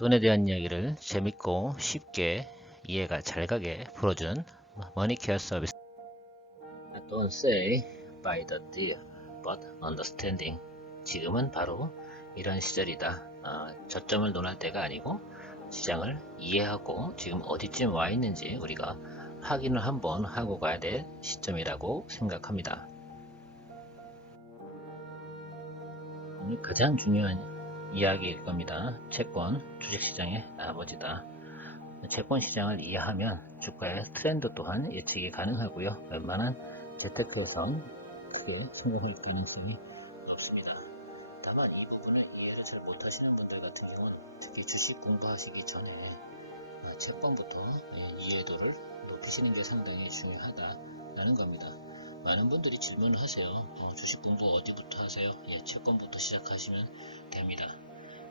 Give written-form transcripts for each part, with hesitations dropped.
돈에 대한 이야기를 재밌고 쉽게 이해가 잘 가게 풀어주는 머니케어 서비스. Don't say by the deal, but understanding. 지금은 바로 이런 시절이다. 저점을 논할 때가 아니고 시장을 이해하고 지금 어디쯤 와 있는지 우리가 확인을 한번 하고 가야 될 시점이라고 생각합니다. 오늘 가장 중요한 이야기일 겁니다. 채권, 주식시장의 아버지다. 채권 시장을 이해하면 주가의 트렌드 또한 예측이 가능하고요. 웬만한 재테크에선 크게 생각할 가능성이 없습니다. 다만 이 부분을 이해를 잘 못하시는 분들 같은 경우는 특히 주식 공부하시기 전에 채권부터 이해도를 높이시는 게 상당히 중요하다라는 겁니다. 많은 분들이 질문을 하세요. 주식 공부 어디부터 하세요? 채권부터 시작하시면 됩니다.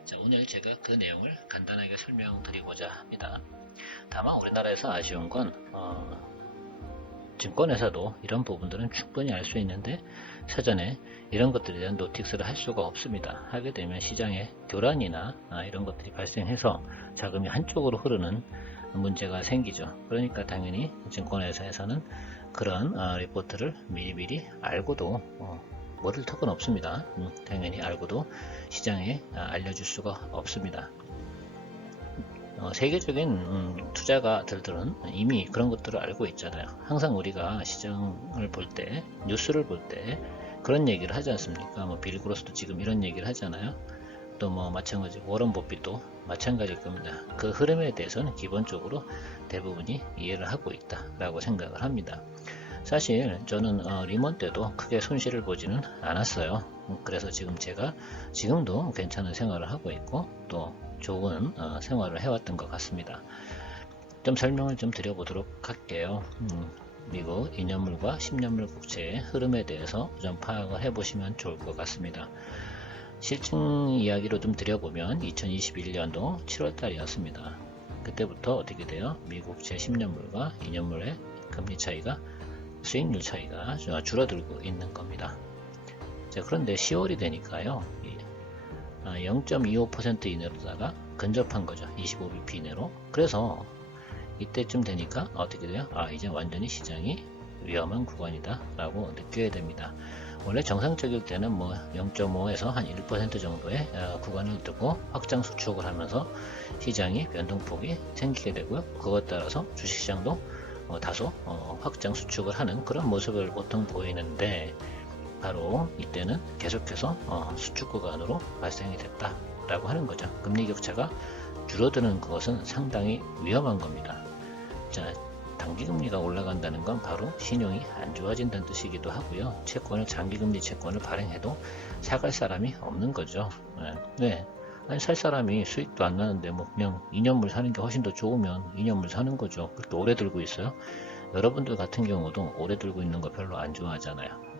자, 오늘 제가 그 내용을 간단하게 설명드리고자 합니다. 다만 우리나라에서 아쉬운 건 증권회사도 이런 부분들은 충분히 알 수 있는데 사전에 이런 것들에 대한 노틱스를 할 수가 없습니다. 하게 되면 시장에 교란이나 이런 것들이 발생해서 자금이 한쪽으로 흐르는 문제가 생기죠. 그러니까 당연히 증권회사에서는 그런 리포트를 미리미리 알고도 모를 턱은 없습니다. 당연히 알고도 시장에 알려줄 수가 없습니다. 세계적인 투자가들은 이미 그런 것들을 알고 있잖아요. 항상 우리가 시장을 볼 때, 뉴스를 볼 때 그런 얘기를 하지 않습니까? 빌 그로스도 지금 이런 얘기를 하잖아요. 또 마찬가지 워런 버핏도 마찬가지일 겁니다. 그 흐름에 대해서는 기본적으로 대부분이 이해를 하고 있다라고 생각을 합니다. 사실 저는 리먼 때도 크게 손실을 보지는 않았어요. 그래서 제가 지금도 괜찮은 생활을 하고 있고 또 좋은 생활을 해왔던 것 같습니다. 좀 설명을 좀 드려보도록 할게요. 미국 2년물과 10년물 국채의 흐름에 대해서 좀 파악을 해보시면 좋을 것 같습니다. 실증 이야기로 좀 드려보면 2021년도 7월달이었습니다. 그때부터 어떻게 돼요? 미국 국채 10년물과 2년물의 금리 차이가 수익률 차이가 줄어들고 있는 겁니다. 자, 그런데 10월이 되니까요 0.25% 이내로다가 근접한 거죠. 25bp 이내로. 그래서 이때쯤 되니까 어떻게 돼요? 이제 완전히 시장이 위험한 구간이다 라고 느껴야 됩니다. 원래 정상적일 때는 0.5에서 한 1% 정도의 구간을 두고 확장 수축을 하면서 시장이 변동폭이 생기게 되고요. 그것 따라서 주식시장도 다소 확장 수축을 하는 그런 모습을 보통 보이는데 바로 이때는 계속해서 수축 구간으로 발생이 됐다라고 하는 거죠. 금리 격차가 줄어드는 것은 상당히 위험한 겁니다. 자, 단기금리가 올라간다는 건 바로 신용이 안 좋아진다는 뜻이기도 하고요. 장기금리 채권을 발행해도 사갈 사람이 없는 거죠. 네. 아니, 살 사람이 수익도 안 나는데 그냥 2년물 사는 게 훨씬 더 좋으면 2년물 사는 거죠. 그렇게 오래 들고 있어요. 여러분들 같은 경우도 오래 들고 있는 거 별로 안 좋아하잖아요.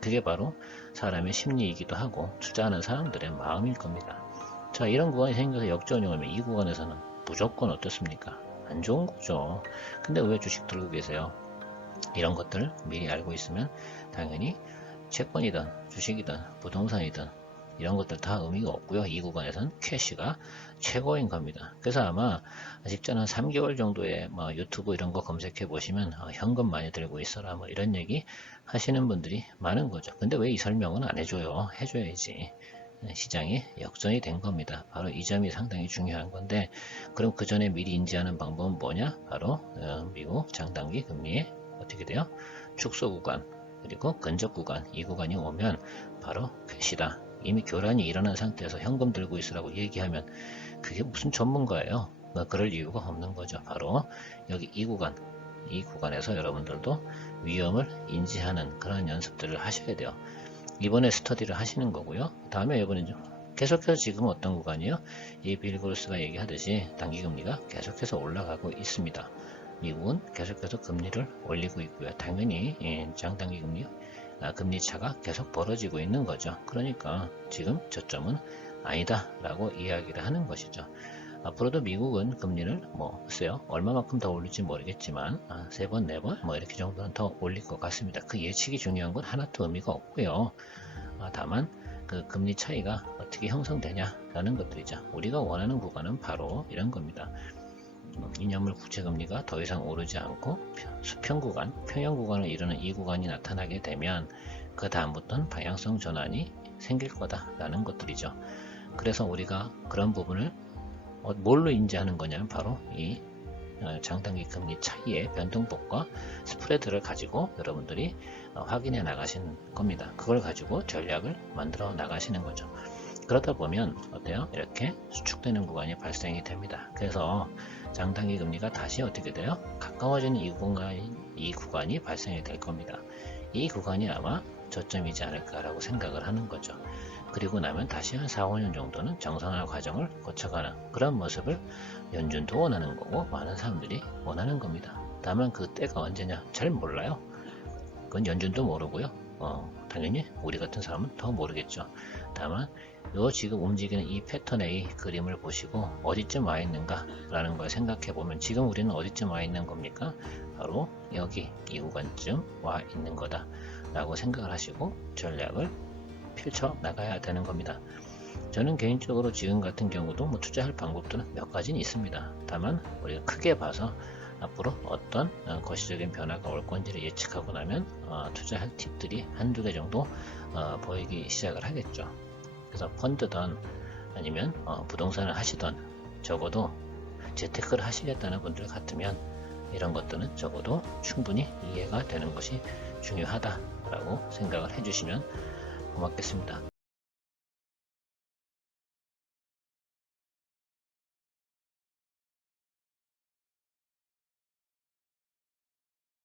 그게 바로 사람의 심리이기도 하고 투자하는 사람들의 마음일 겁니다. 자, 이런 구간이 생겨서 역전이 오면 이 구간에서는 무조건 어떻습니까? 안 좋은 거죠. 근데 왜 주식 들고 계세요? 이런 것들 미리 알고 있으면 당연히 채권이든 주식이든 부동산이든 이런 것들 다 의미가 없고요. 이 구간에서는 캐시가 최고인 겁니다. 그래서 아마 직전 한 3개월 정도의 유튜브 이런 거 검색해 보시면 현금 많이 들고 있어라 이런 얘기 하시는 분들이 많은 거죠. 근데 왜 이 설명은 안 해줘요? 해줘야지. 시장이 역전이 된 겁니다. 바로 이 점이 상당히 중요한 건데 그럼 그 전에 미리 인지하는 방법은 뭐냐? 바로 미국 장단기 금리의 어떻게 돼요? 축소 구간 그리고 근접 구간 이 구간이 오면 바로 캐시다. 이미 교란이 일어난 상태에서 현금 들고 있으라고 얘기하면 그게 무슨 전문가예요? 그럴 이유가 없는 거죠. 바로 여기 이 구간에서 여러분들도 위험을 인지하는 그런 연습들을 하셔야 돼요. 이번에 스터디를 하시는 거고요. 다음에 이번에 계속해서 지금 어떤 구간이요? 이 빌 그로스가 얘기하듯이 단기금리가 계속해서 올라가고 있습니다. 미국은 계속해서 금리를 올리고 있고요. 당연히 장단기 금리 차가 계속 벌어지고 있는 거죠. 그러니까 지금 저점은 아니다 라고 이야기를 하는 것이죠. 앞으로도 미국은 금리를 글쎄요 얼마만큼 더 올릴지 모르겠지만 3번, 4번 이렇게 정도는 더 올릴 것 같습니다. 그 예측이 중요한 건 하나도 의미가 없고요. 다만 그 금리 차이가 어떻게 형성되냐라는 것들이죠. 우리가 원하는 구간은 바로 이런 겁니다. 2년물 국채금리가 더 이상 오르지 않고 수평 구간, 평형 구간을 이루는 이 구간이 나타나게 되면 그 다음부터는 방향성 전환이 생길 거다라는 것들이죠. 그래서 우리가 그런 부분을 뭘로 인지하는 거냐면 바로 이 장단기 금리 차이의 변동폭과 스프레드를 가지고 여러분들이 확인해 나가시는 겁니다. 그걸 가지고 전략을 만들어 나가시는 거죠. 그러다 보면 어때요? 이렇게 수축되는 구간이 발생이 됩니다. 그래서 장단기 금리가 다시 어떻게 돼요? 가까워지는 이 구간이 발생이 될 겁니다. 이 구간이 아마 저점이지 않을까라고 생각을 하는 거죠. 그리고 나면 다시 한 4, 5년 정도는 정상화 과정을 거쳐가는 그런 모습을 연준도 원하는 거고 많은 사람들이 원하는 겁니다. 다만 그 때가 언제냐 잘 몰라요. 그건 연준도 모르고요. 당연히 우리 같은 사람은 더 모르겠죠. 다만 요 지금 움직이는 이 패턴의 그림을 보시고 어디쯤 와 있는가 라는 걸 생각해 보면 지금 우리는 어디쯤 와 있는 겁니까? 바로 여기 이 구간쯤 와 있는 거다 라고 생각을 하시고 전략을 펼쳐 나가야 되는 겁니다. 저는 개인적으로 지금 같은 경우도 투자할 방법들은 몇 가지는 있습니다. 다만 우리가 크게 봐서 앞으로 어떤 거시적인 변화가 올 건지를 예측하고 나면 투자할 팁들이 한두 개 정도 보이기 시작을 하겠죠. 그래서 펀드든 아니면 부동산을 하시던 적어도 재테크를 하시겠다는 분들 같으면 이런 것들은 적어도 충분히 이해가 되는 것이 중요하다라고 생각을 해주시면 고맙겠습니다.